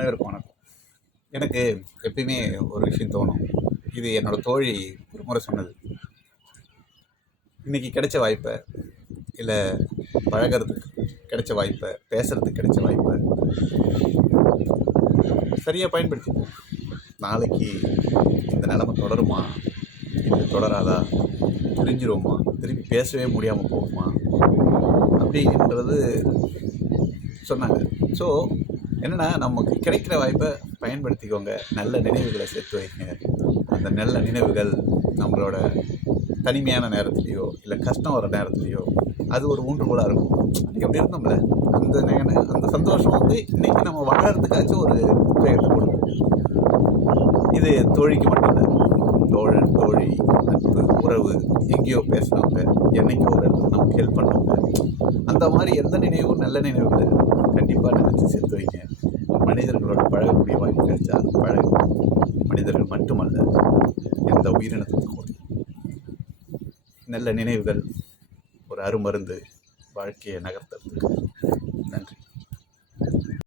அனைவருக்கும் வணக்கம். எனக்கு எப்பயுமே ஒரு விஷயம் தோணும். இது என்னோடய தோழி ஒரு முறை சொன்னது. இன்றைக்கி கிடைச்ச வாய்ப்பை, இல்லை பழகிறதுக்கு கிடைச்ச வாய்ப்பை, பேசுகிறதுக்கு கிடைச்ச வாய்ப்பை சரியாக பயன்படுத்திப்போம். நாளைக்கு இந்த நிலைமை தொடருமா, இல்லை தொடராதா, பிரிஞ்சிருவோமா, திருப்பி பேசவே முடியாமல் போகுமா அப்படின்றது சொன்னாங்க. ஸோ என்னென்னா, நமக்கு கிடைக்கிற வாய்ப்பை பயன்படுத்திக்கோங்க, நல்ல நினைவுகளை சேர்த்து வைங்க. அந்த நல்ல நினைவுகள் நம்மளோட தனிமையான நேரத்துலேயோ இல்லை கஷ்டம் வர நேரத்துலையோ அது ஒரு ஊன்றுகோலாக இருக்கும். அன்றைக்கி அப்படி இருந்தோம்ல, அந்த சந்தோஷம் இன்றைக்கி நம்ம வாழறதுக்காச்சும் ஒரு உத்வேகத்தை கொடுக்கும். இது தோழிக்கு மட்டும் இல்லை, தோழன், தோழி, நட்பு, உறவு, எங்கேயோ பேசினவங்க, என்றைக்கோ ஒரு இடத்துல நமக்கு ஹெல்ப் பண்ணவங்க, அந்த மாதிரி எந்த நினைவும் நல்ல நினைவுகளை கண்டிப்பாக நினச்சி சேர்த்து வைங்க. மனிதர்களோட பழகக்கூடிய வாய்ப்பு கிடைச்சா பழகும். மனிதர்கள் மட்டுமல்ல, எந்த உயிரினத்துக்கும் நல்ல நினைவுகள் ஒரு அருமருந்து வாழ்க்கையை நகர்த்துறதுக்கு. நன்றி.